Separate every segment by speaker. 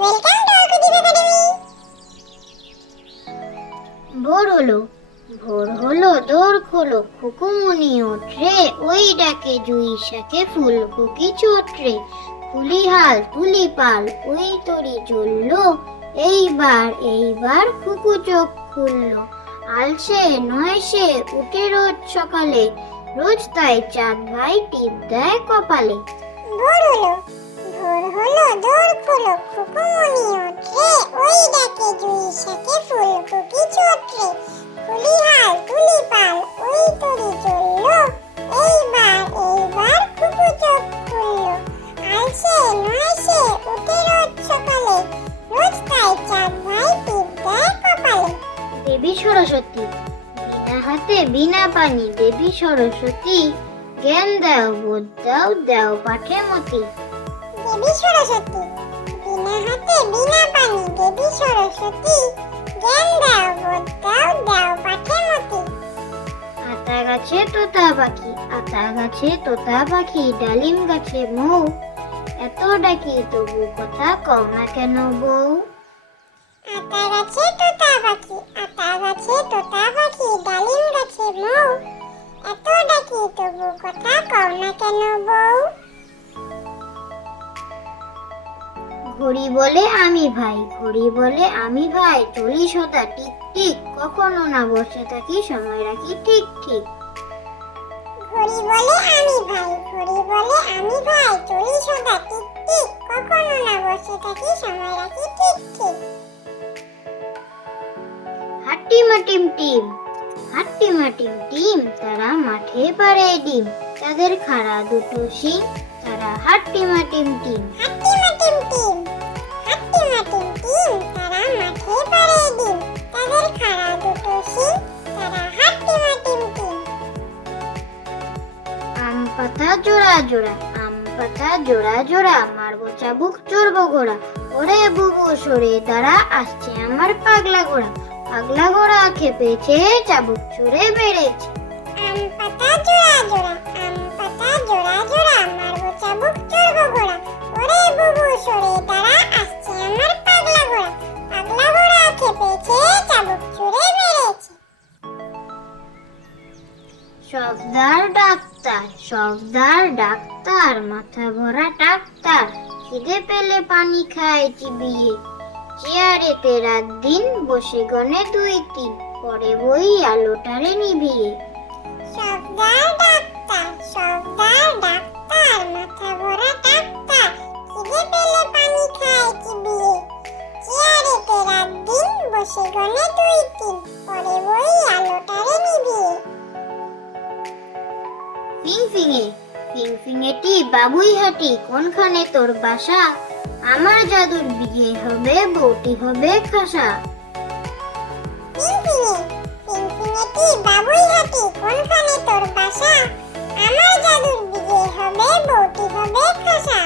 Speaker 1: Welcome to অলকুদীপ academy
Speaker 2: ভোর হলো। ভোর হলো দোর খোলো খুকুমনি ওঠরে ওই ডাকে জুই শাকে ফুল খুকি চোটরে ফুলি হাল তুলি পাল ওই তরি জ্বললো এইবার এইবার খুকু চোখ খুললো। আলসে নয় সে উঠে রোজ সকালে রোজ তাই চাঁদ ভাই টিপ দেয় কপালে।
Speaker 1: ভোর হলো। ভোর হলো দোর খোলো খুকুমনি ওঠরে ওই ডাকে জুই শাকে ফুল কুকি চোটরে ফুলি হাল তুলি পাল ওই তরি জ্বললো এইবার এইবার খুকু চোখ খুললো। আলসে নয় উঠে রোজ সকালে। রোজ তাই চাঁদ ভাই টিপ দেয় কপালে।
Speaker 2: দেবী সরস্বতী, বিনা হাতে বিনা পানি দেবী সরস্বতী। জ্ঞান দাও, বোধ দাও দাও পাঠে মতি।
Speaker 1: দেবী সরস্বতী। বিনা হাতে বিনা পানি দেবী সরস্বতী। জ্ঞান দাও বোধ দাও দাও পাঠে মতি।
Speaker 2: আতা গাছে তোতা পাখি আতা গাছে তোতা পাখি ডালিম গাছে মৌ। এত ডাকি তবু কথা কও না কেন বউ
Speaker 1: আতা গাছে তোতা পাখি আতা গাছে তোতা পাখি ডালিম গাছে মৌ। এত ডাকি তবু কথা কও না কেন বউ
Speaker 2: ঘড়ি বলে আমি ভাই ঘড়ি বলে আমি ভাই। চলি সদা টিক টিক কখনো না বসে থাকি সময় রাখি ঠিক ঠিক।
Speaker 1: ঘড়ি বলে আমি ভাই ঘড়ি বলে আমি ভাই। চলি সদা টিক টিক কখনো না বসে থাকি সময় রাখি ঠিক ঠিক।
Speaker 2: হাট্টি মাটিম টিম হাট্টি মাটিম টিম তারা মাঠে পারে ডিম। তাদের খাড়া দুটো শিং তারা হাট্টি মাটিম টিম। পাতা জোড়া জোড়া, আম পাতা জোড়া জোড়া মারবো চাবুক চড়বো ঘোড়া। ওরে বুবু, সরে দাঁড়া, আসছে আমার পাগলা ঘোড়া। পাগলা ঘোড়া খেপেছে, চাবুক ছুড়ে বেড়েছে
Speaker 1: আম পাতা জোড়া জোড়া
Speaker 2: সবদার ডাক্তার সবদার ডাক্তার, মাথা ভরা ডাক্তার। খিদে পেলে পানি খায় চিবিয়ে চেয়ারেতে রাত দিন বসে গনে দুই তিন। পরে বই আলোটারে নিভিয়ে।
Speaker 1: সবদার ডাক্তার সবদার ডাক্তার, মাথা ভরা ডাক্তার। খিদে পেলে পানি খায় চিবিয়ে চেয়ারেতে রাত দিন বসে গনে দুই তিন।
Speaker 2: ফিং ফিঙে ফিং ফিঙেটি বাবুই হাটি কোনখানে তোর বাসা? আমার জাদুর বিয়ে হবে বউটি হবে খাসা।
Speaker 1: কোনখানে তোর বাসা? আমার জাদুর বিয়ে হবে বউটি হবে খাসা।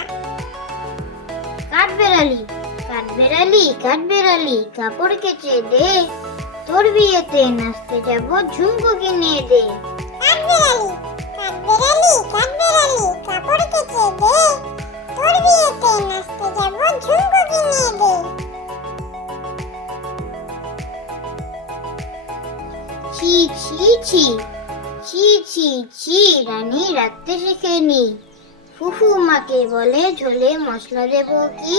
Speaker 2: কাঠ বেড়ালি কাঠ বেড়ালি কাঠ বেড়ালি কাপড় কেচে দে। তোর বিয়েতে নাচতে যাব ঝুমকো কিনে দে।
Speaker 1: কাঠ বেড়ালি কাঠ বেড়ালি কাপড় কেচে দে। তোর বিয়েতে নাচতে যাব, ঝুমকো কিনে দে।
Speaker 2: ছি ছি ছি ছি ছি ছি, রানী রাখতে শেখেনি। ফুফু মাকে বলে ঝোলে মশলা দেব কি?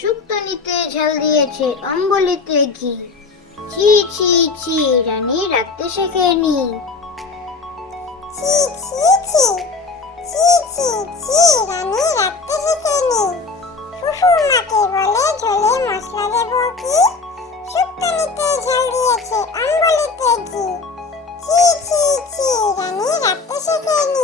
Speaker 2: শুক্তো নিতে ঝাল দিয়েছে, অম্বলিতে ঘি। ছি ছি ছি, রানী রাখতে শেখেনি।
Speaker 1: ছি ছি ছি। ছি ছি ছি, রানী রাখতে শিখেনি শ্বশুর মাকে বলে ঝোলে মশলা দেব কি? শুক্তনিতে ঝাল দিয়েছে, অম্বলিতে ঘি। ছি ছি ছি, রানী রাখতে শিখেনি